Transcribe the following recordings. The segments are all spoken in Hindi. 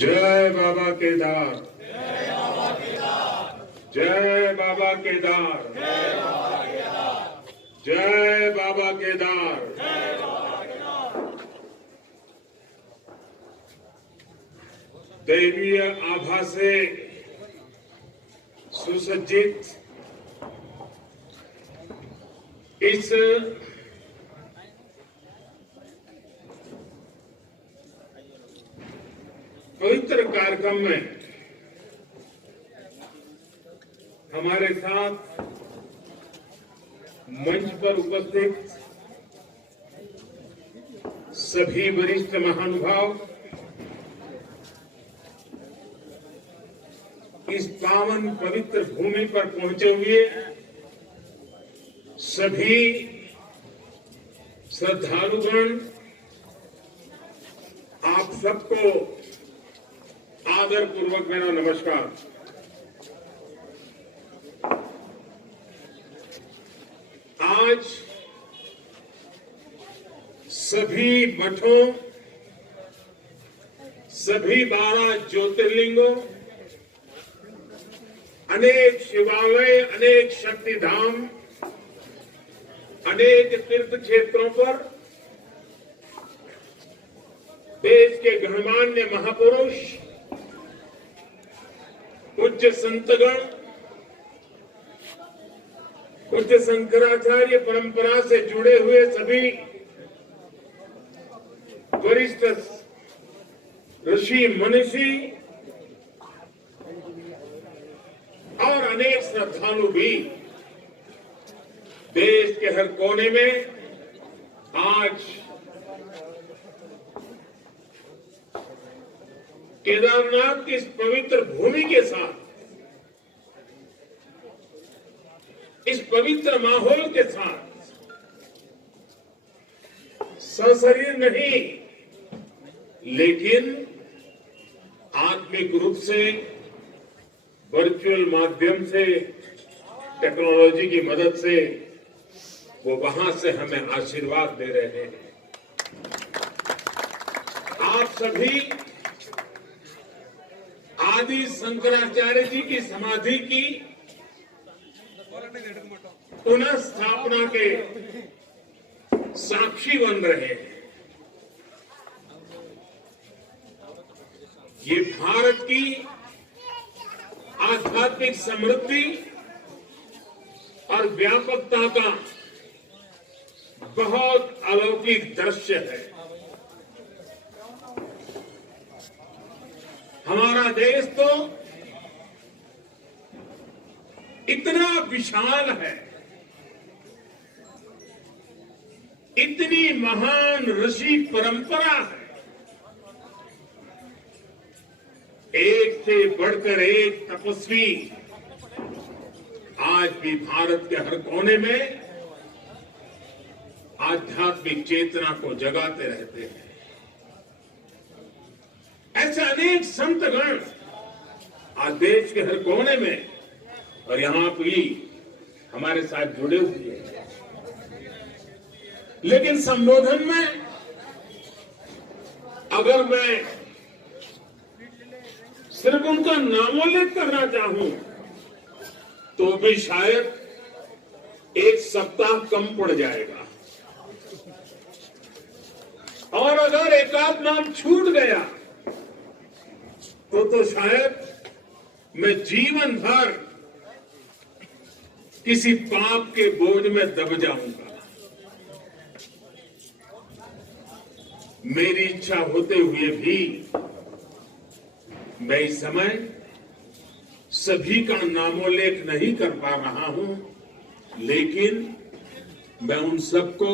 जय बाबा केदार, जय बाबा केदार, जय बाबा केदार। दैवीय आभा से सुसज्जित इस पवित्र कार्यक्रम में हमारे साथ मंच पर उपस्थित सभी वरिष्ठ महानुभाव, इस पावन पवित्र भूमि पर पहुंचे हुए सभी श्रद्धालुगण, आप सबको आदर पूर्वक मेरा नमस्कार। आज सभी मठों, सभी 12 ज्योतिर्लिंगों, अनेक शिवालय, अनेक शक्तिधाम, अनेक तीर्थ क्षेत्रों पर देश के गणमान्य महापुरुष, पूज्य संतगण, पूज्य शंकराचार्य परंपरा से जुड़े हुए सभी वरिष्ठ ऋषि मनीषी और अनेक श्रद्धालु भी देश के हर कोने में आज केदारनाथ की इस पवित्र भूमि के साथ, इस पवित्र माहौल के साथ सशरीर नहीं लेकिन आत्मिक रूप से वर्चुअल माध्यम से, टेक्नोलॉजी की मदद से वो वहां से हमें आशीर्वाद दे रहे हैं। आप सभी आदि शंकराचार्य जी की समाधि की पुनः स्थापना के साक्षी बन रहे हैं। ये भारत की आध्यात्मिक समृद्धि और व्यापकता का बहुत अलौकिक दृश्य है। हमारा देश तो इतना विशाल है, इतनी महान ऋषि परंपरा है, एक से बढ़कर एक तपस्वी आज भी भारत के हर कोने में आध्यात्मिक चेतना को जगाते रहते हैं। ऐसे अनेक संतगण आज देश के हर कोने में और यहां भी हमारे साथ जुड़े हुए हैं। लेकिन संबोधन में अगर मैं सिर्फ उनका नामोल्लेख करना चाहूं तो भी शायद एक सप्ताह कम पड़ जाएगा, और अगर एकाध नाम छूट गया तो शायद मैं जीवन भर किसी पाप के बोझ में दब जाऊंगा। मेरी इच्छा होते हुए भी मैं इस समय सभी का नामोल्लेख नहीं कर पा रहा हूं, लेकिन मैं उन सबको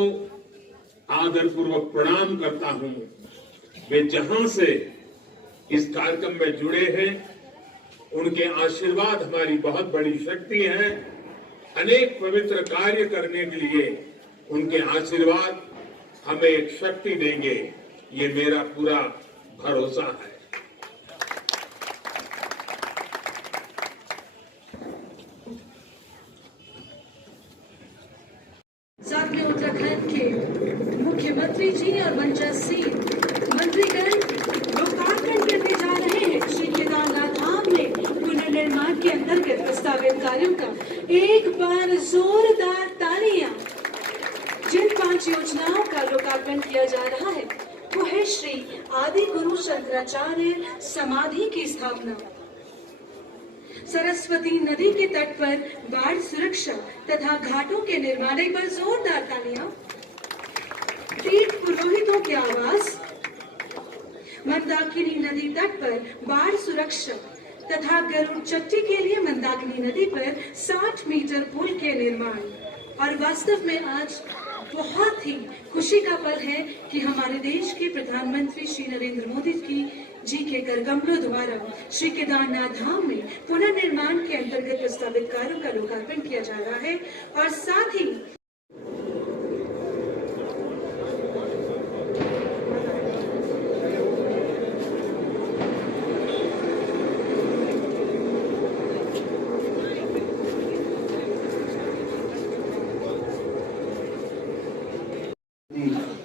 आदरपूर्वक प्रणाम करता हूं। वे जहां से इस कार्यक्रम में जुड़े हैं, उनके आशीर्वाद हमारी बहुत बड़ी शक्ति है। अनेक पवित्र कार्य करने के लिए उनके आशीर्वाद हमें एक शक्ति देंगे, ये मेरा पूरा भरोसा है। साथ में उत्तराखंड के मुख्यमंत्री जी और मंचासीन मंत्रीगण लोकार्पण करने जा रहे एक बार जोरदार तालियां। जिन 5 योजनाओं का लोकार्पण किया जा रहा है वो है श्री आदि गुरु शंकराचार्य समाधि की स्थापना, सरस्वती नदी के तट पर बाढ़ सुरक्षा तथा घाटों के निर्माण, एक बार जोरदार तालियां। पीठ पुरोहितों के आवास, मंदाकिनी नदी तट पर बाढ़ सुरक्षा तथा गरुड़ चट्टी के लिए मंदाकिनी नदी पर 60 मीटर पुल के निर्माण। और वास्तव में आज बहुत ही खुशी का पल है कि हमारे देश के प्रधानमंत्री श्री नरेंद्र मोदी जी के करकमलों द्वारा श्री केदारनाथ धाम में पुनर्निर्माण के अंतर्गत प्रस्तावित कार्यों का लोकार्पण किया जा रहा है। और साथ ही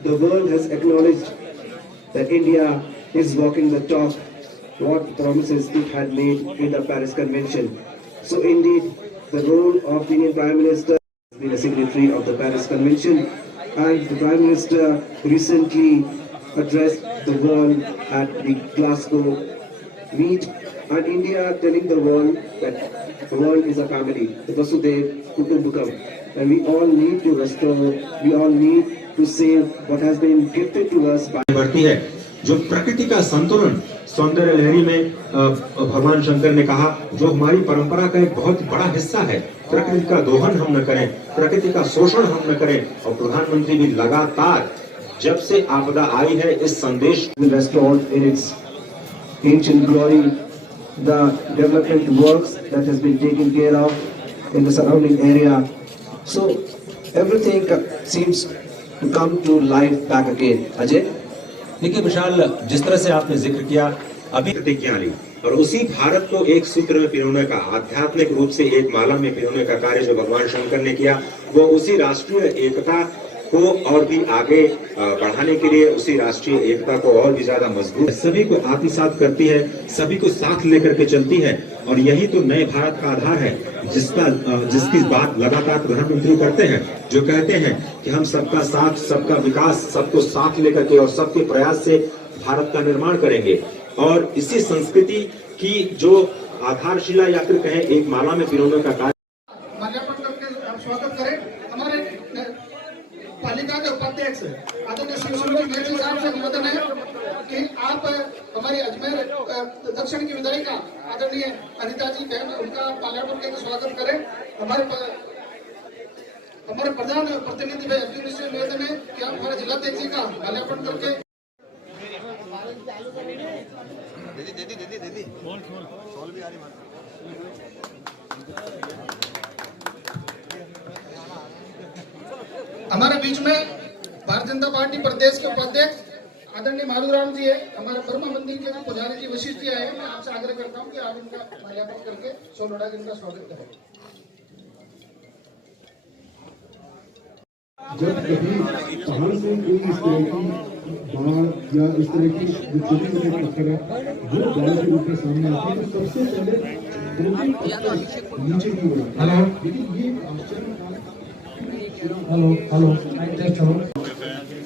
The world has acknowledged that India is walking the talk, what promises it had made in the Paris Convention. So indeed, the role of the Indian Prime Minister has been a signatory of the Paris Convention, and the Prime Minister recently addressed the world at the Glasgow meet, and India telling the world that the world is a family, the Vasudhaiv Kutumbakam, and we all need to restore, we all need to save what has been gifted to us by बढ़ती है। जो प्रकृति का संतुलन सौंदर्य लहरी में भगवान शंकर ने कहा, जो हमारी परंपरा का एक बहुत बड़ा हिस्सा है, प्रकृति का दोहन हम न करें, प्रकृति का शोषण हम न करें। और प्रधानमंत्री भी लगातार जब से आपदा आई है इस संदेश restored in its ancient glory, the development works that has been taken care of in the surrounding area. So everything seems to come to life back again. Ajay? देखिए विशाल, जिस तरह से आपने जिक्र किया अभी प्रतिज्ञा ली और उसी भारत को एक सूत्र में पिरोने का, आध्यात्मिक रूप से एक माला में पिरोने का कार्य जो भगवान शंकर ने किया, वो उसी राष्ट्रीय एकता को और भी आगे बढ़ाने के लिए, उसी राष्ट्रीय एकता को और भी ज्यादा मजबूत, सभी को आत्मसात करती है, सभी को साथ लेकर के चलती है। और यही तो नए भारत का आधार है, जिसकी बात लगातार प्रधानमंत्री करते हैं, जो कहते हैं कि हम सबका साथ, सबका विकास, सबको साथ लेकर के और सबके प्रयास से भारत का निर्माण करेंगे। और इसी संस्कृति की जो आधारशिला या फिर कहें एक माला में पिरोने का कार्य माल्यार्पण करके आप स्वागत करें। हमारे पालिका के उपाध्यक्ष आदरणीय श्री मेहर साहब से निवेदन है कि आप हमारी अजमेर दक्षिण की विधायिका आदरणीय अनिता जी बहन, उनका माल्यार्पण करके स्वागत करें। हमारे प्रधान प्रतिनिधि भाई अर्जुन से निवेदन है कि आप हमारे जिलाध्यक्ष जी का माल्यार्पण करके हमारे बीच में भारतीय जनता पार्टी प्रदेश के उपाध्यक्ष आदरणीय माधुराम जी है, हमारे बर्मा मंदिर के पुजारी जी वशिष्ठ जी आए हैं। मैं आपसे आग्रह करता हूं कि आप इनका माल्यार्पण करके सोलोड़ा जी का स्वागत करें। जब कभी पहाड़ से कोई इस तरह की बाढ़ या इस तरह की जो छोटे छोटे पत्थर है वो बाढ़ के रूप में सामने आते हैं, तो सबसे पहले नीचे की ओर आते हैं। लेकिन ये आश्चर्य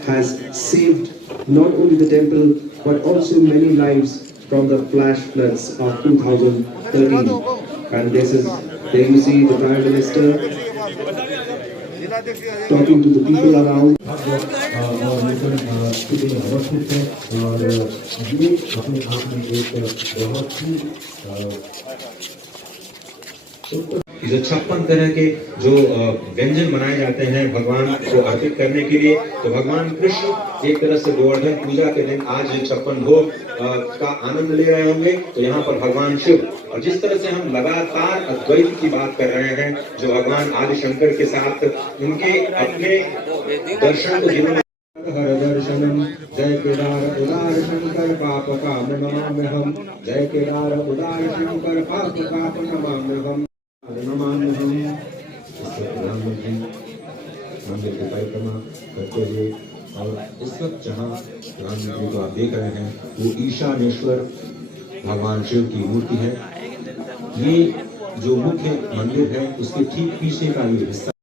has saved not only the temple but also many lives from the flash floods of 2013. And this is, there you see the Prime Minister talking to the people around. अवस्थित है और ये अपने आप में एक बहुत ही जो 56 तरह के जो व्यंजन बनाए जाते हैं भगवान को अर्पित करने के लिए, तो भगवान कृष्ण एक तरह से गोवर्धन पूजा के दिन आज 56 भोग का आनंद ले रहे होंगे। तो यहाँ पर भगवान शिव, और जिस तरह से हम लगातार अद्वैत की बात कर रहे हैं, जो भगवान आदि शंकर के साथ उनके अपने दर्शन को जीवन हर दर्शनम, जय केदार उदार शंकर पाप काम नमाम्यहम्, जय केदार उदार शंकर पाप काम नमाम्यहम् नमाम्यहम्। प्रधानमंत्री मंदिर की परिक्रमा करते हुए, और इस वक्त जहाँ प्रधानमंत्री को आप देख रहे हैं वो ईशानेश्वर भगवान शिव की मूर्ति है। ये जो मुख्य मंदिर है उसके ठीक पीछे का ये हिस्सा